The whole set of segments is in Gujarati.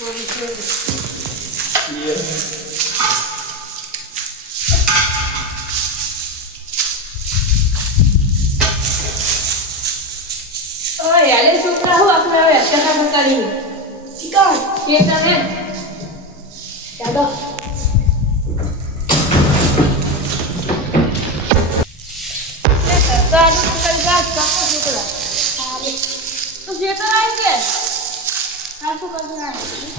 याले छोकरा हो अपने कैसा बता रही चिकन ये है ज्यादा सरकार कल गाज का छोकरा तो ये तो आएंगे आपको करना है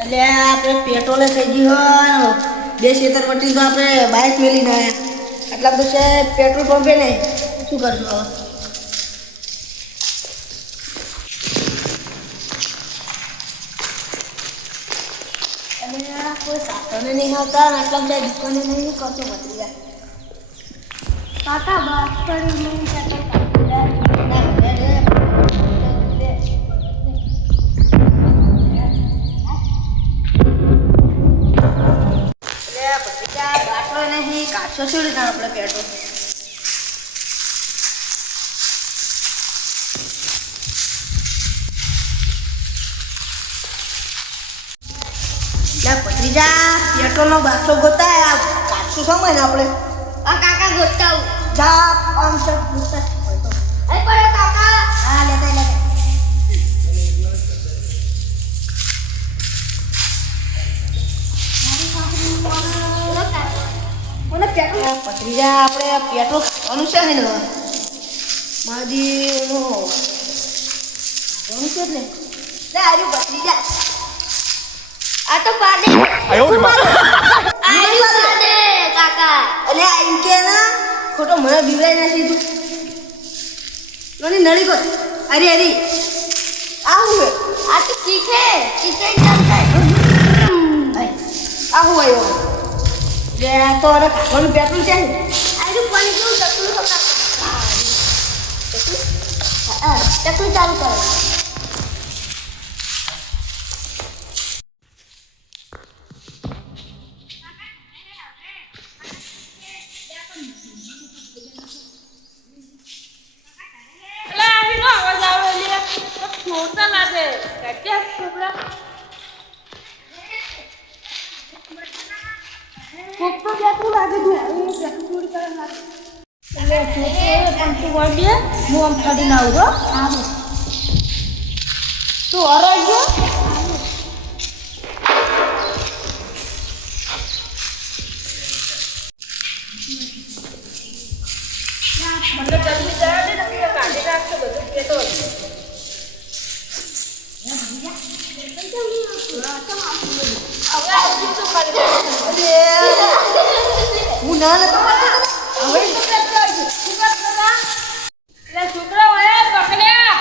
એટલે આપણે પેટ્રોલે થઈ ગયું હોય બે ખેતર પટ્ટી તો આપણે બાઇક મેલીને આવ્યા એટલા પછી પેટ્રોલ પંપે નહીં શું કરશું હવે એટલે કોઈ સાધને નહીં આવતા ને આટલા બધા દુકાને નહીં કરતો બદલી જાય કાકા બાપ પડી નહીં ના કાચો છોડી દે આપણે પેટ્રોલ ભત્રીજા પેટ્રોલ નો બાટલો ગોતાય કાચું સમય ને આપણે આ કાકા ગોતાવ જા આમ છે ગોતા અરે પડે કાકા હા લેતા મને પેટ્રોલ ભત્રીજા આપણે પેટ્રોલ ખાવાનું છે ને મારી ખાવાનું છે ને લે આવ્યું ભત્રીજા આ તો પાડે આયો પાડે કાકા અલે આ એમ કે ના ખોટો મને બીવરાઈ નાખી તું મને નળી ગયો અરે અરે આવું આ તો ચીખે ચાલતા આવું આવ્યો લે આ તો અરે ખાવાનું પેટ્રોલ છે ને આજુ પાણી કેવું ચકલું ચકલું ચાલુ કરો छोटा लागे क्या छोकरा કોક તો કેટલું લાગે છે એ કેટલું ચોરી કરે લાગે એટલે છોકરો પંખી વાળીએ હું આમ કાઢીને આવું હો આવો તું હરાજો मतलब जल्दी जा दे ना कि काटे रात के बजे पेट्रोल હવે આવજી તો કાલે હું ના નતો હવે તો કેટલા છે સુગર દાદા એટલે છોકરા ઓય પકડ્યા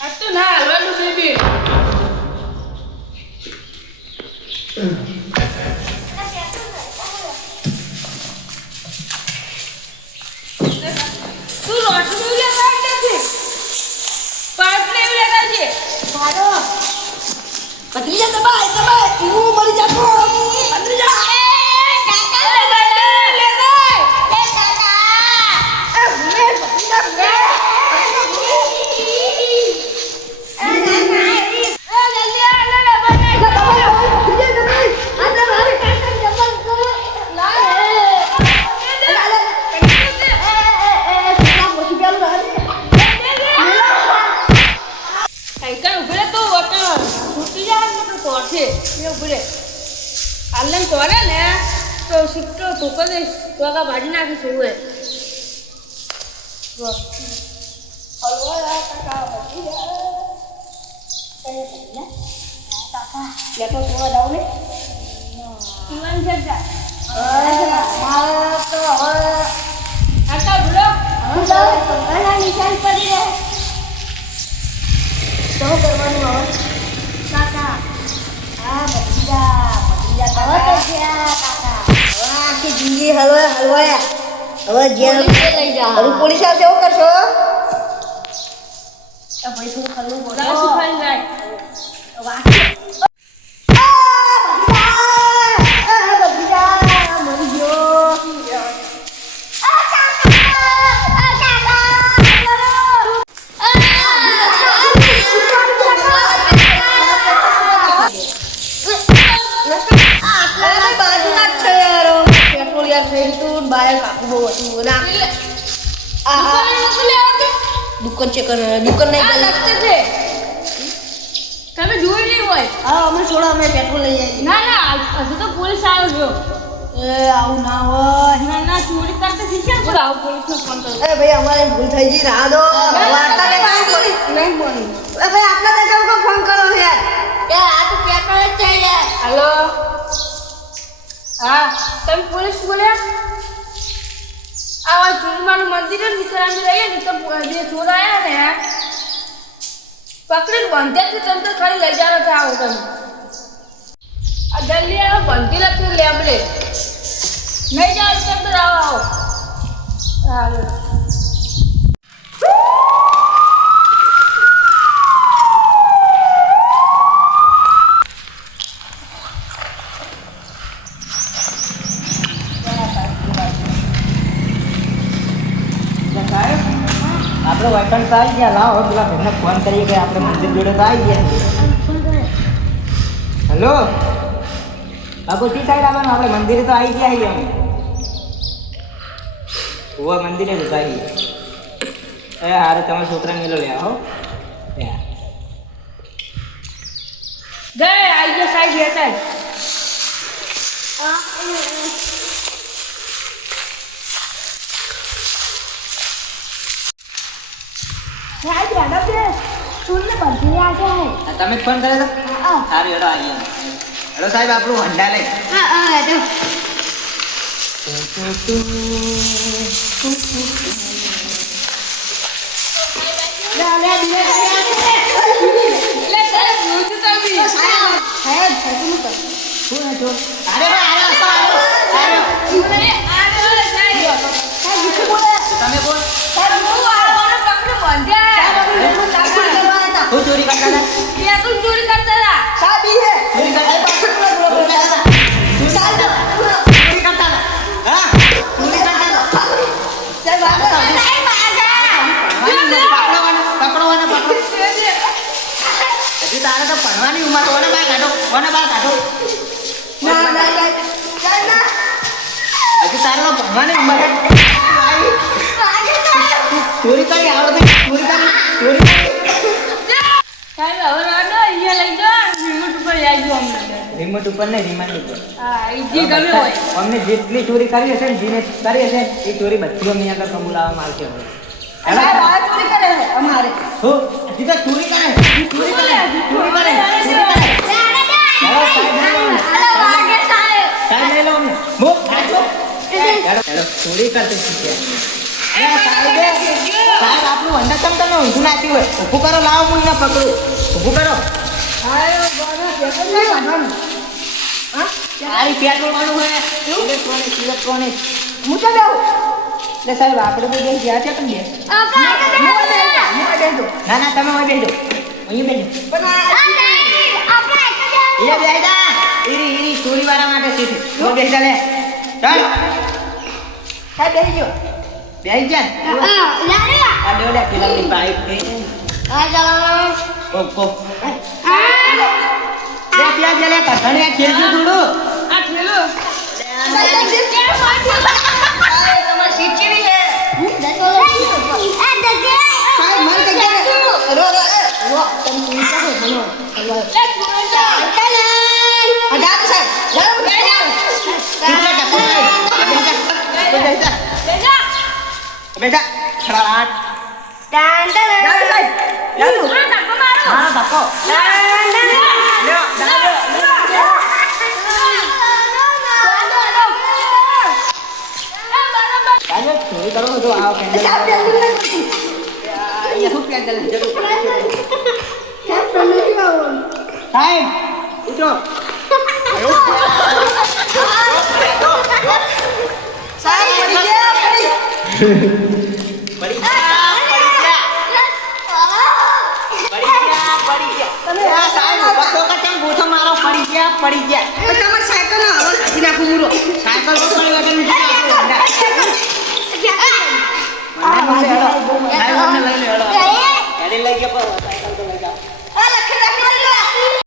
આ તો ના હાલવાનું બેબી તું રોટલું લેવા નથી પાઇપ લેવું લેતા છે મારો ભત્રીજા દબાય હું મરી જાતો ભત્રીજા આલન તોરે ને તો સિક્કો ધોકો દે તોકા ભાજી નાખી છે ઓય હલવા કાકા ભત્રીજા કાકા લેતો સુવા જાવ ને ઈવન જગા મારા તો હવે આટા બોલો હું તો ઘણા નિશાન પડી રહે શું કરવાનું હવે કાકા હા ભત્રીજા હવે તો ગયા કાકા આખી જિંદગી જિંદગી હલવાયા. હવે જેલ પોલીસે લઈ જા. હવે પોલીસ આવશે એવું કરશો? આ ભાઈ થોડું ખલ્લું બોલો. તારે શું ખાઈ જાય દુકાન ચેક દુકાન નહીં આ લગતે છે તમે જોઈ નહીં હોય હા અમે છોડો અમે પેટ્રોલ લઈ જઈએ ના ના હજુ તો પોલીસ આવ્યો એ આવું ના હોય ના ના ચોરી કરતા શીખે ને આવું પોલીસને ફોન કરો એ ભાઈ અમારે ભૂલ થઈ ગઈ રાહ દો વાર્તા ને કામ કરી નહીં બોલી એ ભાઈ આટલા દેખાવ કો ફોન કરો યાર આ તો પેટ્રોલ જ છે યાર. હેલો હા તમે પોલીસ બોલ્યા આ ચૂરમાનું મંદિર ને વિશ્રામી રહીએ ને તો જે ચોર આવ્યા ને પકડીને બંધ્યા તમે તો ખાલી લઈ જવાનો છે આવો તમે આ જલ્દી આવો બંધી નથી લેબલે નહીં જાઓ તમે તો આવો આવો હા આપણે વાઇકન તો આવી ગયા લાવો પેલા ભાઈને ફોન કરીએ કે આપણે મંદિર જોડે તો આવી ગયા હેલો બાપુ ટી સાઈડ આવવાનું આપણે મંદિરે તો આવી ગયા છીએ અમે ઓવા મંદિરે તો આવી ગયા એ હારે તમે છોકરા મેલો લે આવો ગયે આઈ ગયા સાહેબ બેઠા સાહેબ યાદ છે ચૂરને બંધી આજે તમે જ ફોન કર્યો તો સારું હેડો આવી ગયા હેડો સાહેબ આપણું હંડા લઈ અરે તમે બોલ હું ચોરી કરતા હતા ચોરી કરતા હતા સાબી હે ચોરી કરતા ચોરી કરતા હતા હા ચોરી કરતા હતા સાહેબ પકડવાના હજી તારે તો ભણવાની ઉંમર કોને બહાર કાઢો ના ના સાહેબ ના હજી તારે તો ભણવાની ઉંમર ચોરી કરી આવડે ચોરી સાહેબ હવે રાડો અહીંયા લઈ જાઓ રિમોટ ઉપર લઈ જાઓ અમને રિમોટ ઉપર ને રિમાન્ડ ઉપર હા એ જે ગમે હોય અમને જેટલી ચોરી કરી હશે ને જેને કરી હશે એ ચોરી બધી અમને આગળ કબૂલાવવામાં આવશે હવે સાહેબ આ ચોરી કરે છે અમારે હું હજી તો ચોરી કરે ચોરી કરે હેલો સાહેબ લઈ લો અમને મુક હેલો ચોરી કરતો શીખ્યા સાહેબ આપણું અંડા કેમ તમે ઊંધું નાખ્યું હોય ઊભું કરો લાવો હું એને પકડું ઊભું કરો સારી પેટ્રોલ વાળું હોય ઇલેક્ટ્રોનિક હું તો જાઉં એટલે સાહેબ આપણે તો જઈ ગયા છે તમે ના ના તમે અહીં બેસજો અહીં બેસજો પણ એ બેસા ઈરી ચોરી વાળા માટે સીધી તો બેસા લે ચાલ સાહેબ બેસી ગયો બેસી જા આ ડોડા પેલાની પાઇપ થઈ કોપ લે ત્યાં જલે કઠણે ખેલજો થોડું આ ઠેલો તમારી સીટ ચીડી છે સાહેબ મારી જગ્યાએ રો રો વો તમે પૂછો છો બનો હજાર સાહેબ જાઓ બેટા ખડાટ જાઓ સાહેબ જાઓ હા ધક્કો લ્યો કાલે ચોરી કરો તો આવો કેન્ડલ સાહેબ જલ્દી નહીં અહીંયા શું કેન્ડલ જરૂર સાહેબ તમને શું આવવાનું સાહેબ ઉઠો પડી ગયા. આ સાહેબ બસો કા કેમ ગોઠો મારો પડી ગયા. તમારે સાયકલ ના હવે કાઢી નાખું મૂરો. સાયકલ તો પડી લગન મૂકી નાખો. સાહેબ અમને લઈ લે. હેડો. ગાડી લઈ ગયા પર